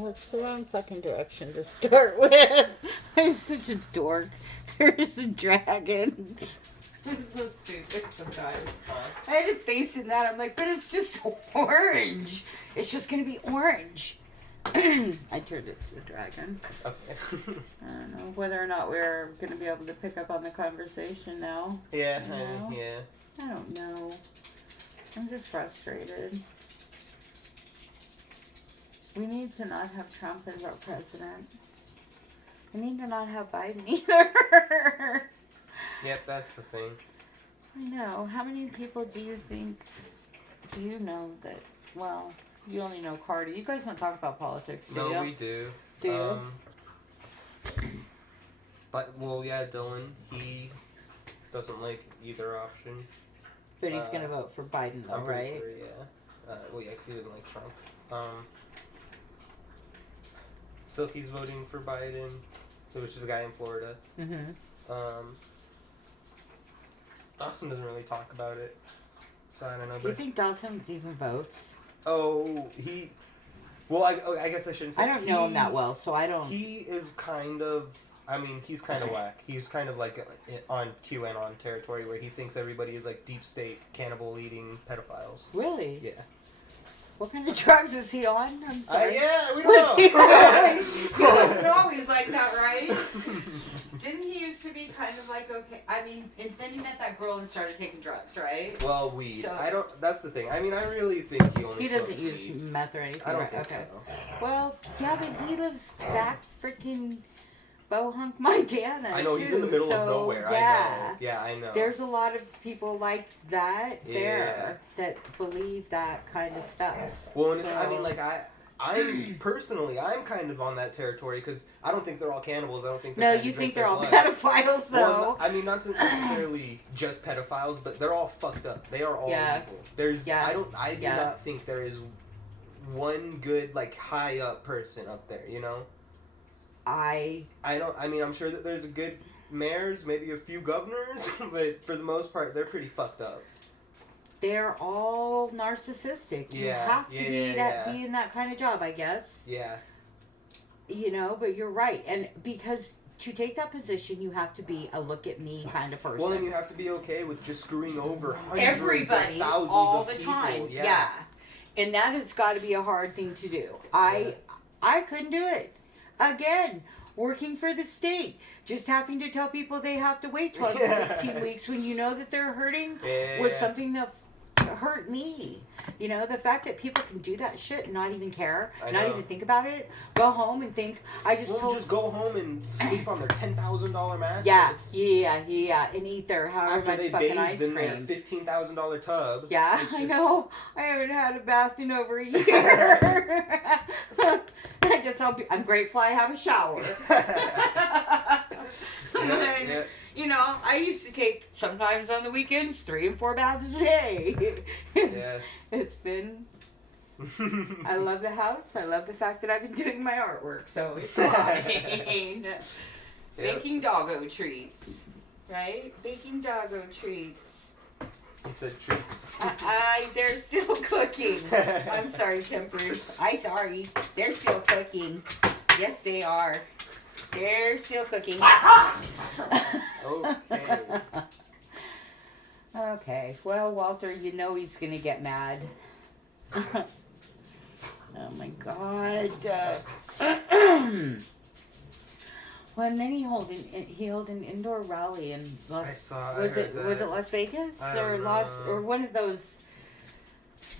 Well, it's the wrong fucking direction to start with. I'm such a dork. There's a dragon. I'm so stupid sometimes. I had to face in that. I'm like, but it's just orange. It's just going to be orange. I turned it to a dragon. Okay. I don't know whether or not we're going to be able to pick up on the conversation now. Yeah, You know? yeah. I don't know. I'm just frustrated. We need to not have Trump as our president. We need to not have Biden either. Yep, that's the thing. I know. How many people do you know that, well, you only know Cardi. You guys don't talk about politics, do you? No, we do. Do you? But, well, yeah, Dylan, he doesn't like either option. But he's going to vote for Biden, though, I'm pretty right? sure, yeah. Well, yeah, 'cause he didn't like Trump. So he's voting for Biden, which is a guy in Florida. Mm-hmm. Dawson doesn't really talk about it, so I don't know. Do you But think Dawson even votes? Well, I guess I shouldn't say. I don't know him that well, so I don't. He is kind of. I mean, he's kind of whack. He's kind of like on QAnon territory where he thinks everybody is like deep state, cannibal eating pedophiles. Really? Yeah. What kind of drugs is he on? I'm sorry. Yeah, we Was don't he know. wasn't always like that, right? Didn't he used to be kind of like, okay, I mean, and then he met that girl and started taking drugs, right? Well, weed. So- I don't. That's the thing. I mean, I really think he only. He doesn't smokes use weed. meth or anything, I don't right? think Okay. so. Well, yeah, but he lives back freaking Bohunk, Montana. I know, too, he's in the middle so, of nowhere. Yeah. I know. Yeah, I know. There's a lot of people like that Yeah. there that believe that kind of stuff. Well, and it's, I So- mean, like I'm personally, I'm kind of on that territory because I don't think they're all cannibals. I don't think. No, trying to you drink think they're their all blood. pedophiles, though. Well, I mean, not necessarily just pedophiles, but they're all fucked up. They are all Yeah. evil. There's, Yeah. I do Yeah. not think there is one good, like, high up person up there, you know? I mean, I'm sure that there's good mayors, maybe a few governors, but for the most part, they're pretty fucked up. They're all narcissistic. You Yeah, have to yeah, be yeah. be in that kind of job, I guess. Yeah. You know, but you're right. And because to take that position, you have to be a look at me kind of person. Well, and you have to be okay with just screwing over hundreds Everybody, of thousands all of the people. time. Yeah. And that has got to be a hard thing to do. I couldn't do it. Again, working for the state, just having to tell people they have to wait 12 to 16 weeks when you know that they're hurting was something that hurt me. You know, the fact that people can do that shit and not even care, I not know. even think about it, go home and think, I just Well, told... just go home and sleep on their $10,000 mattress. Yeah, and eat their however After much they fucking ice bathed in their cream. $15,000 tub. Yeah, It's I just- know. I haven't had a bath in over a year. I guess I'm grateful I have a shower. Yeah. You know, I used to take, sometimes on the weekends, 3 and 4 baths a day. It's been, I love the house. I love the fact that I've been doing my artwork, so it's fine. Baking doggo treats, right? Baking doggo treats. You said treats. They're still cooking. I'm sorry, Tempers. Sorry. They're still cooking. Yes, they are. They're still cooking. Okay. Okay. Well, Walter, you know he's going to get mad. Oh, my God. Well, and then he held an indoor rally in I was heard it Las Vegas I or don't or know. one of those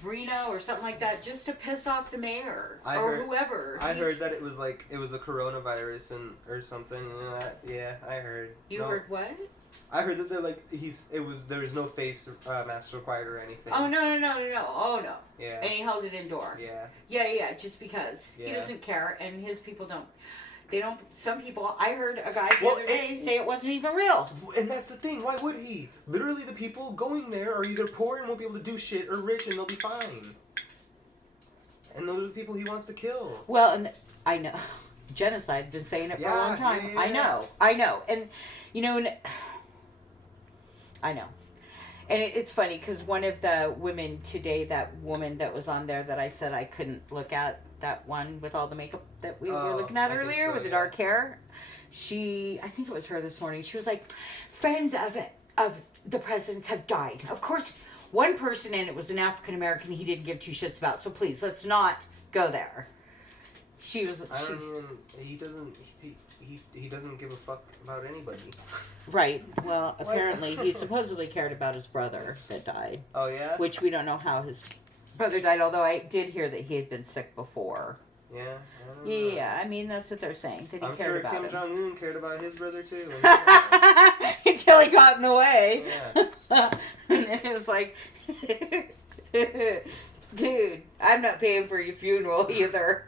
Reno or something like that, just to piss off the mayor whoever. I heard that it was a coronavirus or something. You know that? Yeah, I heard. You heard what? I heard that they're there was no face mask required or anything. Oh no! Oh no! Yeah. And he held it indoor. Yeah. Yeah. Just because he Yeah. doesn't care, and his people don't. They don't. Some people. I heard a guy the Well, other day say it wasn't even real. And that's the thing. Why would he? Literally, the people going there are either poor and won't be able to do shit, or rich and they'll be fine. And those are the people he wants to kill. Well, and I know genocide. I've been saying it for a long time. Yeah. I know, and you know, I know. And it's funny because one of the women today, that woman that was on there that I said I couldn't look at that one with all the makeup that we were Oh, looking at I think earlier so, with the yeah. dark hair. I think it was her this morning. She was like, friends of the presidents have died. Of course, one person, and it was an African American, he didn't give two shits about. So please, let's not go there. He doesn't give a fuck about anybody. Right. Well, apparently he supposedly cared about his brother that died. Oh yeah. Which we don't know how his brother died. Although I did hear that he had been sick before. Yeah. Yeah, I mean that's what they're saying. That he I'm cared sure about Kim him. Jong-un cared about his brother too. Until he got in the way. Yeah. And it was like, dude, I'm not paying for your funeral either.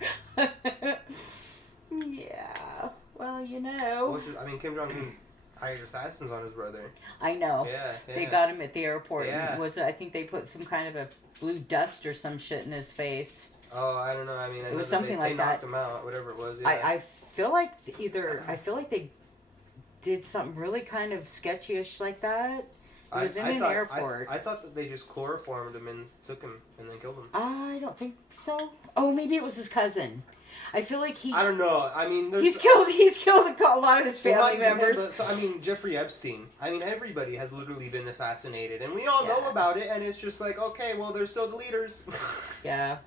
Yeah. Well, you know. Kim Jong-un hired assassins on his brother. I know. Yeah. They got him at the airport. Yeah. I think they put some kind of a blue dust or some shit in his face. Oh, I don't know. I mean, it was something like that. They knocked him out, whatever it was. Yeah. I feel like they did something really kind of sketchy-ish like that. It was in an airport. I thought that they just chloroformed him and took him and then killed him. I don't think so. Oh, maybe it was his cousin. I feel like I don't know. I mean, he's killed a lot of his family members. Jeffrey Epstein. I mean, everybody has literally been assassinated, and we all know about it. And it's just like, okay, well, they're still the leaders. Yeah.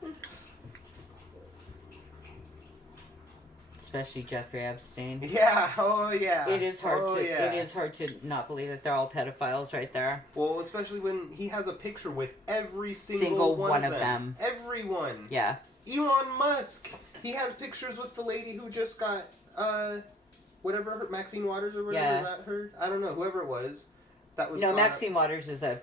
Especially Jeffrey Epstein. Yeah. Oh yeah. It is hard It is hard to not believe that they're all pedophiles right there. Well, especially when he has a picture with every single one of them. Everyone. Yeah. Elon Musk. He has pictures with the lady who just got, whatever, Maxine Waters or whatever that her. I don't know, whoever it was. That was. No, Maxine Waters is a.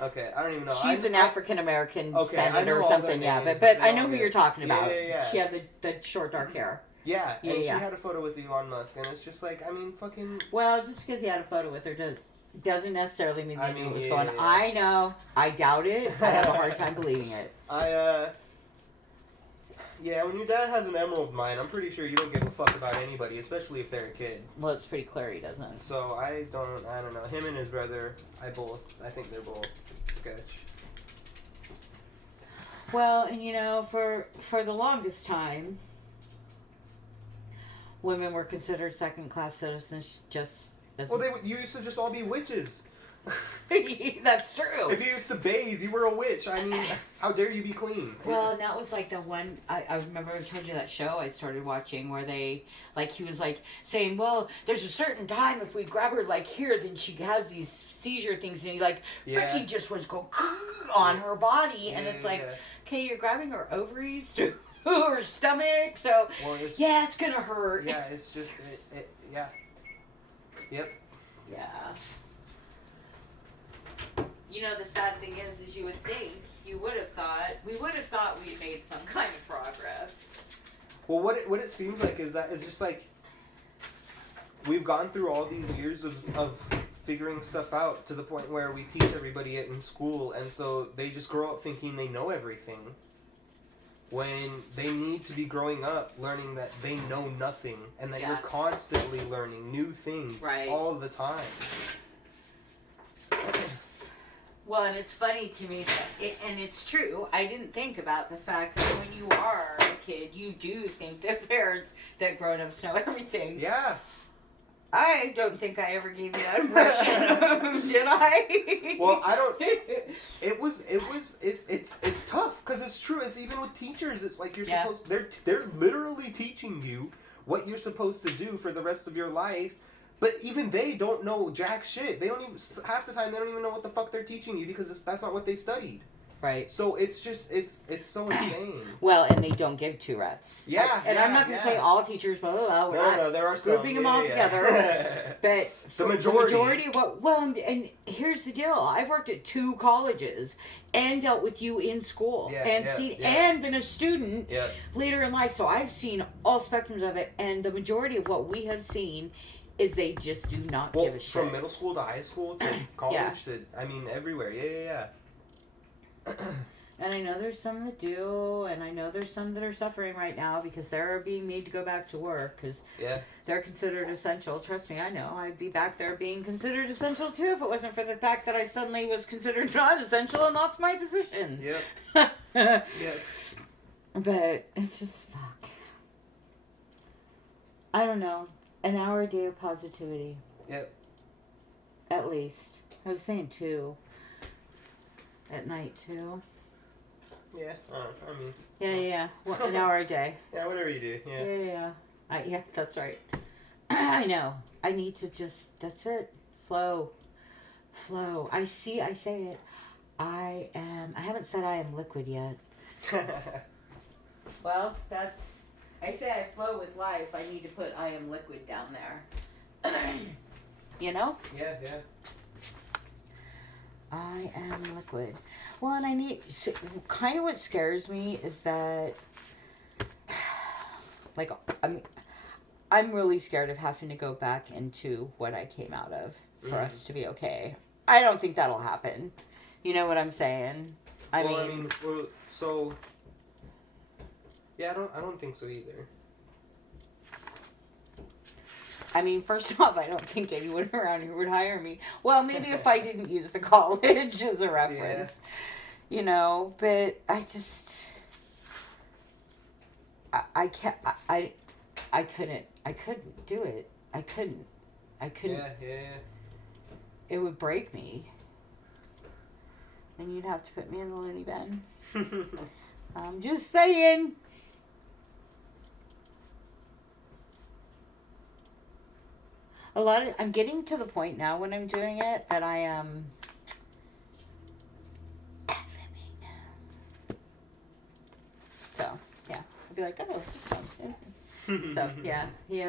Okay, I don't even know. She's an African American senator or something. But I know who you're talking about. Yeah. She had the short dark hair. Yeah, and she had a photo with Elon Musk, and it's just like, I mean, fucking. Well, just because he had a photo with her doesn't necessarily mean they knew what was going on. Yeah. I know. I doubt it. I have a hard time believing it. Yeah, when your dad has an emerald mine, I'm pretty sure you don't give a fuck about anybody, especially if they're a kid. Well, it's pretty clear he doesn't. So I don't know. Him and his brother, I think they're both sketch. Well, and you know, for the longest time, women were considered second-class citizens just as... Well, you used to just all be witches. That's true. If you used to bathe, you were a witch. I mean, how dare you be clean? Well, and that was like the one, I remember I told you that show I started watching where he was like saying, well, there's a certain time if we grab her like here, then she has these seizure things, and he like, freaking just was go on her body, and it's like, okay, you're grabbing her ovaries to her stomach, so it's gonna hurt. Yeah, it's just, yeah. Yep. Yeah. You know, the sad thing is you would think, we would have thought we had made some kind of progress. Well, what it seems like is that it's just like, we've gone through all these years of figuring stuff out to the point where we teach everybody it in school, and so they just grow up thinking they know everything, when they need to be growing up learning that they know nothing, and that you're constantly learning new things all the time. Well, and it's funny to me, and it's true, I didn't think about the fact that when you are a kid, you do think that parents, that grown-ups know everything. Yeah. I don't think I ever gave you that impression, did I? Well, I don't. It's tough because it's true. It's even with teachers. It's like you're supposed. They're literally teaching you what you're supposed to do for the rest of your life. But even they don't know jack shit. They don't even, half the time, they don't even know what the fuck they're teaching you because that's not what they studied. Right. So it's just, it's so insane. Well, and they don't give two rats. Yeah. And I'm not going to say all teachers, blah, blah, blah. We're No, there are some. grouping them all together. But the majority. And here's the deal. I've worked at 2 colleges and dealt with you in school and been a student later in life. So I've seen all spectrums of it. And the majority of what we have seen is they just do not give a shit. From middle school to high school to college to, I mean, everywhere. Yeah. And I know there's some that do, and I know there's some that are suffering right now because they're being made to go back to work because they're considered essential. Trust me, I know. I'd be back there being considered essential too if it wasn't for the fact that I suddenly was considered non-essential and lost my position. Yep. But it's just fuck. I don't know. An hour a day of positivity. Yep. At least. I was saying 2. At night, too. Yeah, I mean... Yeah. An hour a day. Yeah, whatever you do. Yeah. Yeah, that's right. I know. I need to just... That's it. Flow. I say it. I haven't said I am liquid yet. Well, that's... I say I flow with life. I need to put I am liquid down there. You know? Yeah. I am liquid. Well, and I need... Kind of what scares me is that... Like, I'm really scared of having to go back into what I came out of for us to be okay. I don't think that'll happen. You know what I'm saying? I mean, so... Yeah, I don't think so either. I mean, first off, I don't think anyone around here would hire me. Well, maybe if I didn't use the college as a reference. Yeah. You know, but I just... I can't... I couldn't do it. I couldn't. Yeah. It would break me. And you'd have to put me in the loony bin. I'm just saying. I'm getting to the point now when I'm doing it that I am So, yeah. I'd be like, oh, this sounds good. So, yeah.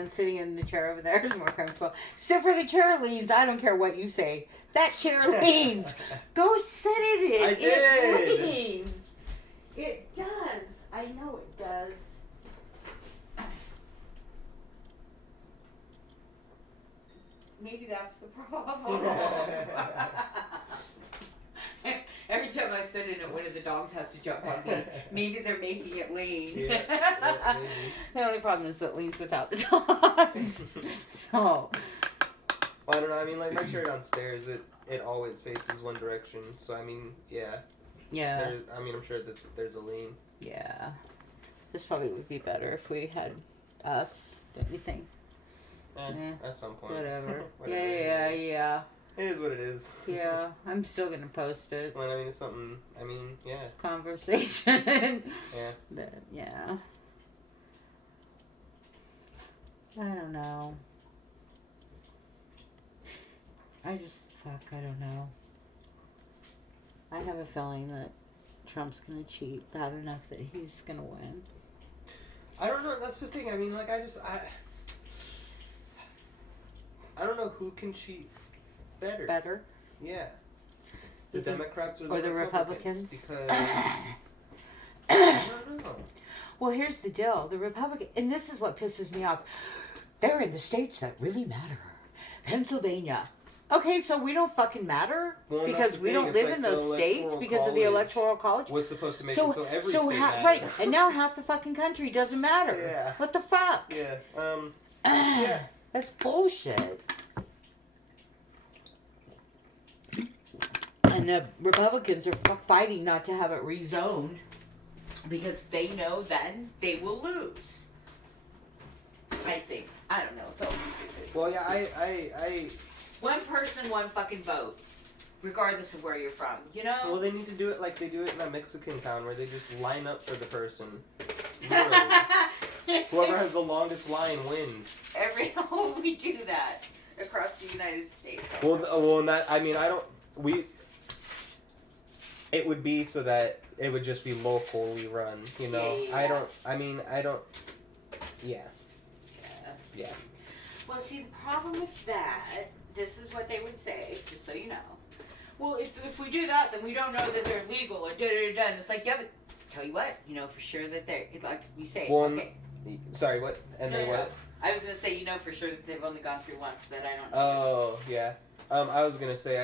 Sitting in the chair over there is more comfortable. Sit for the chair leans. I don't care what you say. That chair leans. Go sit in it. I did. It leans. It does. I know it does. Maybe that's the problem. Every time I sit in it, one of the dogs has to jump on me. Maybe they're making it lean. Yeah, maybe. The only problem is it leans without the dogs. So. Well, I don't know. I mean, like, my chair downstairs, it always faces one direction. So, I mean, yeah. Yeah. I'm sure that there's a lean. Yeah. This probably would be better if we had us, don't you think? At some point. Whatever. Yeah. It is what it is. Yeah, I'm still gonna post it. Well, I mean, it's something, yeah. Conversation. Yeah. But, yeah. I don't know. I don't know. I have a feeling that Trump's gonna cheat bad enough that he's gonna win. I don't know, that's the thing. I mean, like, I don't know who can cheat better. Yeah. The Democrats or the Republicans? Because I don't know. Well, here's the deal. The Republican, and this is what pisses me off. They're in the states that really matter. Pennsylvania. Okay, so we don't fucking matter because we don't live in those states because of the Electoral College. Was supposed to make it so every state matters. Right, and now half the fucking country doesn't matter. Yeah. What the fuck? Yeah. Yeah. That's bullshit. And the Republicans are fighting not to have it rezoned because they know then they will lose. I think. I don't know. It's all stupid. Well, yeah, I... One person, one fucking vote. Regardless of where you're from, you know? Well, they need to do it like they do it in a Mexican town where they just line up for the person. Whoever has the longest line wins. We do that across the United States. Well, and that, I mean, it would be so that it would just be locally run, you know? Yeah. Yeah. Well, see, the problem with that, this is what they would say, just so you know. Well, if we do that, then we don't know that they're legal and da-da-da-da. And it's like, yeah, but tell you what, you know for sure that they're, like we say, okay. Sorry, what? And they what? I was going to say, you know for sure that they've only gone through once, but I don't know. Oh, yeah. I was going to say,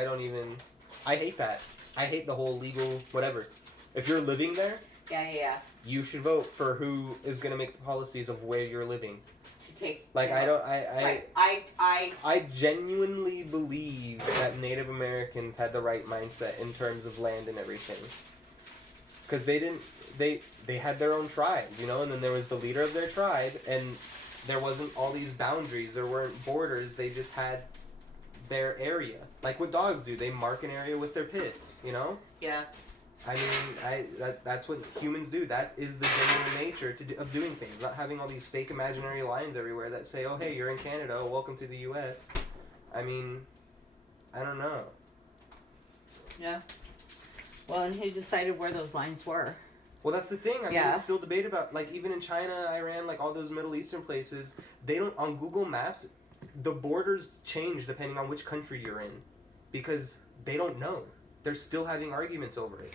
I hate that. I hate the whole legal whatever. If you're living there, yeah, you should vote for who is going to make the policies of where you're living. To take. Like, I genuinely believe that Native Americans had the right mindset in terms of land and everything. because they had their own tribe, you know, and then there was the leader of their tribe, and there wasn't all these boundaries, there weren't borders, they just had their area. Like what dogs do, they mark an area with their piss, you know? Yeah. I mean, that's what humans do. That is the genuine nature of doing things. Not having all these fake imaginary lines everywhere that say, oh, hey, you're in Canada, oh, welcome to the U.S. I mean, I don't know. Yeah. Well, and who decided where those lines were? Well, that's the thing. I mean, it's still debate about, like, even in China, Iran, like, all those Middle Eastern places, they don't, on Google Maps, the borders change depending on which country you're in. Because they don't know. They're still having arguments over it.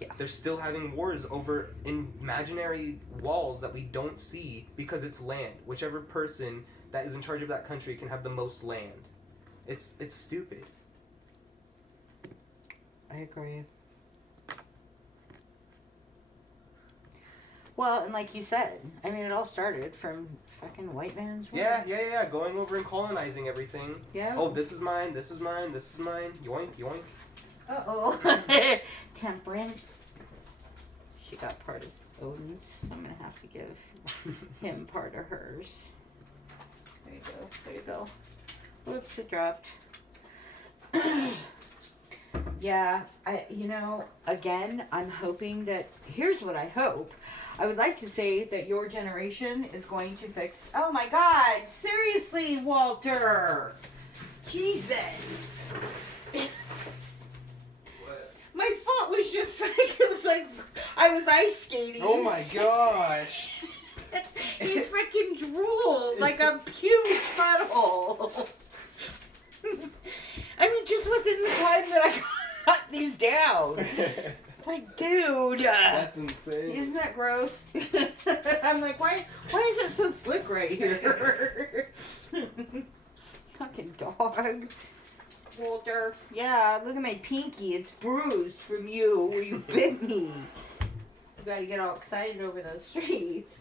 Yeah. They're still having wars over imaginary walls that we don't see because it's land. Whichever person that is in charge of that country can have the most land. It's stupid. I agree. Well, and like you said, I mean, it all started from fucking white man's world. Yeah. Going over and colonizing everything. Yeah. Oh, this is mine, this is mine, this is mine. Yoink, yoink. Uh-oh. Temperance. She got part of Odin's. I'm going to have to give him part of hers. There you go. There you go. Whoops, it dropped. Yeah, again, I'm hoping that, here's what I hope. I would like to say that your generation is going to fix, oh my God, seriously, Walter. Jesus. My foot was just like, it was like I was ice skating. Oh my gosh. He freaking drooled like a huge puddle. I mean, just within the time that I got these down. It's like, dude. That's insane. Isn't that gross? I'm like, why is it so slick right here? Fucking dog. Walter. Yeah, look at my pinky. It's bruised from you where you bit me. You gotta get all excited over those streets.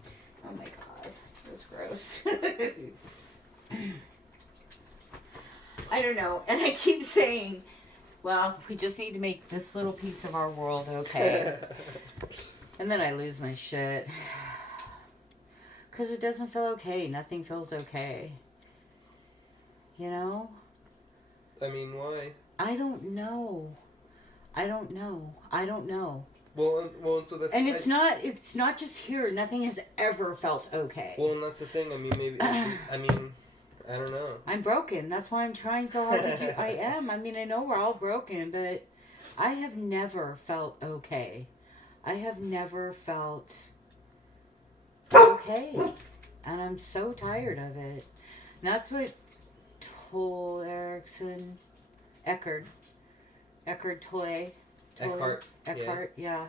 Oh my God. That's gross. I don't know. And I keep saying, well, we just need to make this little piece of our world okay. And then I lose my shit. Because it doesn't feel okay. Nothing feels okay. You know? I mean, why? I don't know. Well, so that's... And it's not just here. Nothing has ever felt okay. Well, and that's the thing. I mean, maybe... I mean... I don't know. I'm broken. That's why I'm trying so hard to do. I am. I mean, I know we're all broken, but I have never felt okay. I have never felt okay. And I'm so tired of it. And that's what Eckhart Tolle. Eckhart, yeah.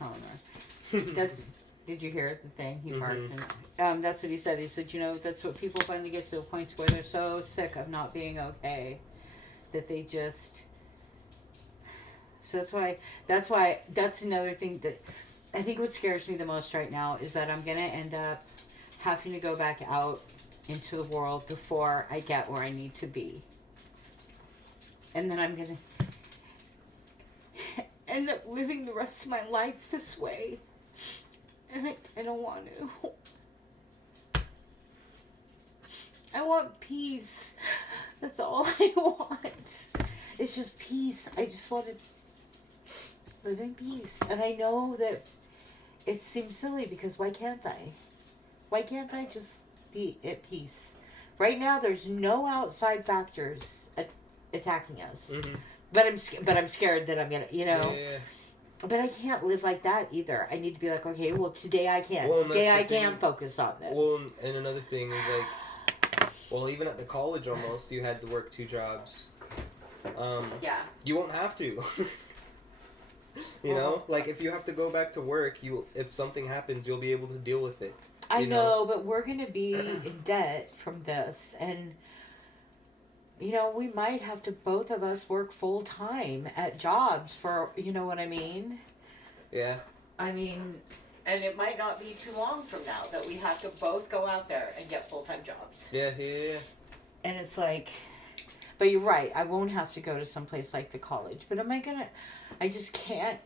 I don't know. That's... Did you hear the thing he marked? And, that's what he said. He said, that's what people finally get to the point where they're so sick of not being okay that they just... So that's another thing that I think what scares me the most right now is that I'm going to end up having to go back out into the world before I get where I need to be. And then I'm going to end up living the rest of my life this way. And I don't want to. I want peace. That's all I want. It's just peace. I just want to live in peace. And I know that it seems silly because why can't I? Why can't I just be at peace? Right now, there's no outside factors attacking us. Mm-hmm. But I'm scared that I'm gonna, Yeah. But I can't live like that either. I need to be like, okay, well, today I can't. Well, today I can focus on this. Well, and another thing is like, well, even at the college almost, you had to work 2 jobs. Yeah. You won't have to. You know? Like, if you have to go back to work, if something happens, you'll be able to deal with it. I know, but we're going to be in debt from this. And... we might have to, both of us, work full time at jobs for, you know what I mean? Yeah. I mean, and it might not be too long from now that we have to both go out there and get full-time jobs. Yeah. And it's like, But you're right. I won't have to go to some place like the college. But I just can't.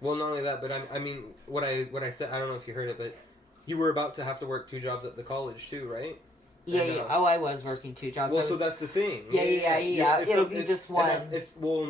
Well, not only that, but I mean, what I said, I don't know if you heard it, but you were about to have to work 2 jobs at the college too, right? Yeah. Oh, I was working 2 jobs. Well, so that's the thing. Yeah. It'll be just one.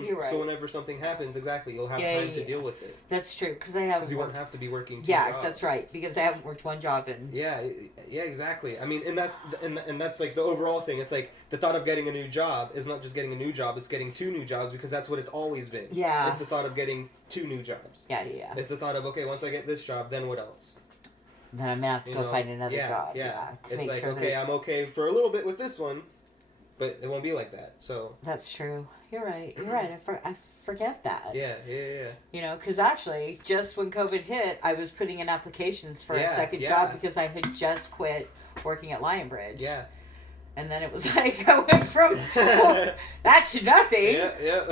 You're right. So whenever something happens, exactly, you'll have time to deal with it. That's true, because you won't have to be working 2 jobs. Yeah, that's right, because I haven't worked 1 job in. Yeah, exactly. I mean, and that's like the overall thing. It's like the thought of getting a new job is not just getting a new job; it's getting 2 new jobs, because that's what it's always been. Yeah. It's the thought of getting 2 new jobs. Yeah. It's the thought of, okay, once I get this job, then what else? Then I'm gonna have to go find another job. Yeah. It's like, okay, I'm okay for a little bit with this one, but it won't be like that. So that's true. You're right. I forget that. Yeah. You know, because actually, just when COVID hit, I was putting in applications for a second job because I had just quit working at Lionbridge. Yeah. And then it was like I went from that to nothing. Yeah.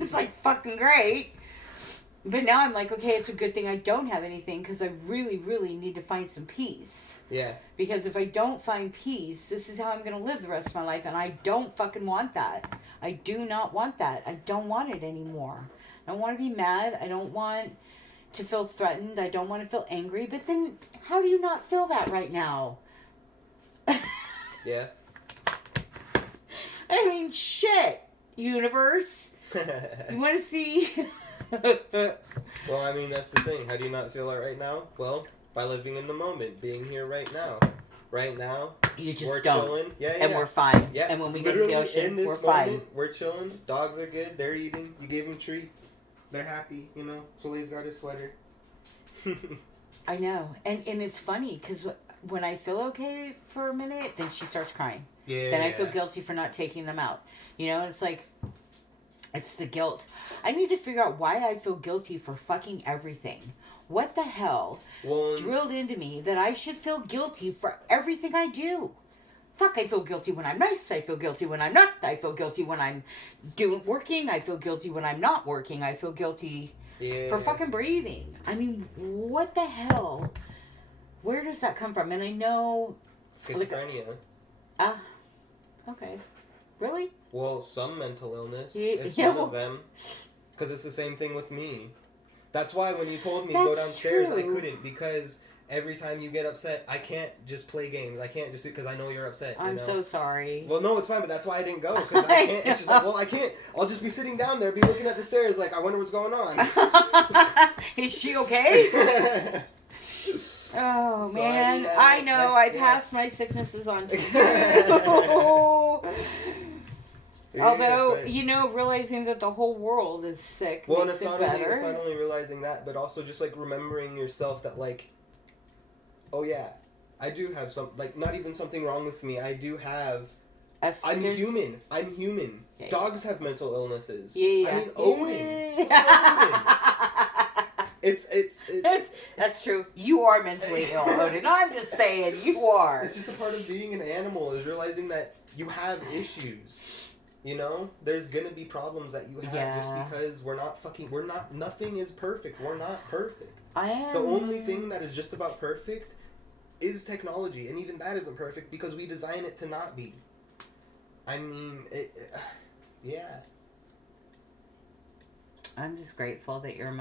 It's like fucking great. But now I'm like, okay, it's a good thing I don't have anything, because I really, really need to find some peace. Yeah. Because if I don't find peace, this is how I'm going to live the rest of my life, and I don't fucking want that. I do not want that. I don't want it anymore. I don't want to be mad. I don't want to feel threatened. I don't want to feel angry. But then, how do you not feel that right now? Yeah. I mean, shit, universe. You want to see... Well, I mean, that's the thing. How do you not feel it right now? Well, by living in the moment, being here right now. Right now, you just we're don't. chilling. Yeah, and we're fine. Yeah. And when we get to the ocean, we're fine. We're chilling. Dogs are good. They're eating. You gave them treats. They're happy. You know, Soleil's got his sweater. I know. And it's funny, because when I feel okay for a minute, then she starts crying. Yeah. Then I feel guilty for not taking them out. You know, it's like... It's the guilt. I need to figure out why I feel guilty for fucking everything. What the hell drilled into me that I should feel guilty for everything I do? Fuck, I feel guilty when I'm nice. I feel guilty when I'm not. I feel guilty when I'm working. I feel guilty when I'm not working. I feel guilty for fucking breathing. I mean, what the hell? Where does that come from? And I know... Schizophrenia. Okay. Really? Well, some mental illness. Yeah, It's one of them. Because it's the same thing with me. That's why when you told me to go downstairs, I couldn't. Because every time you get upset, I can't just play games. I can't just do because I know you're upset. I'm so sorry. Well, no, it's fine, but that's why I didn't go. Because I can't. It's just like, well, I can't. I'll just be sitting down there, be looking at the stairs like, I wonder what's going on. Is she okay? Oh, so, man. I know. I passed my sicknesses on to you. Although, you know, realizing that the whole world is sick makes it better. It's not only realizing that, but also just, like, remembering yourself that, like, oh, yeah, I do have not even something wrong with me. I do have... I'm human. Yeah. Dogs have mental illnesses. Yeah. I mean, Odin. It's that's true. You are mentally ill, Odin. I'm just saying, you are. It's just a part of being an animal, is realizing that you have issues. You know, there's gonna be problems that you have just because nothing is perfect. We're not perfect. The only thing that is just about perfect is technology, and even that isn't perfect because we design it to not be. I mean, yeah. I'm just grateful that you're my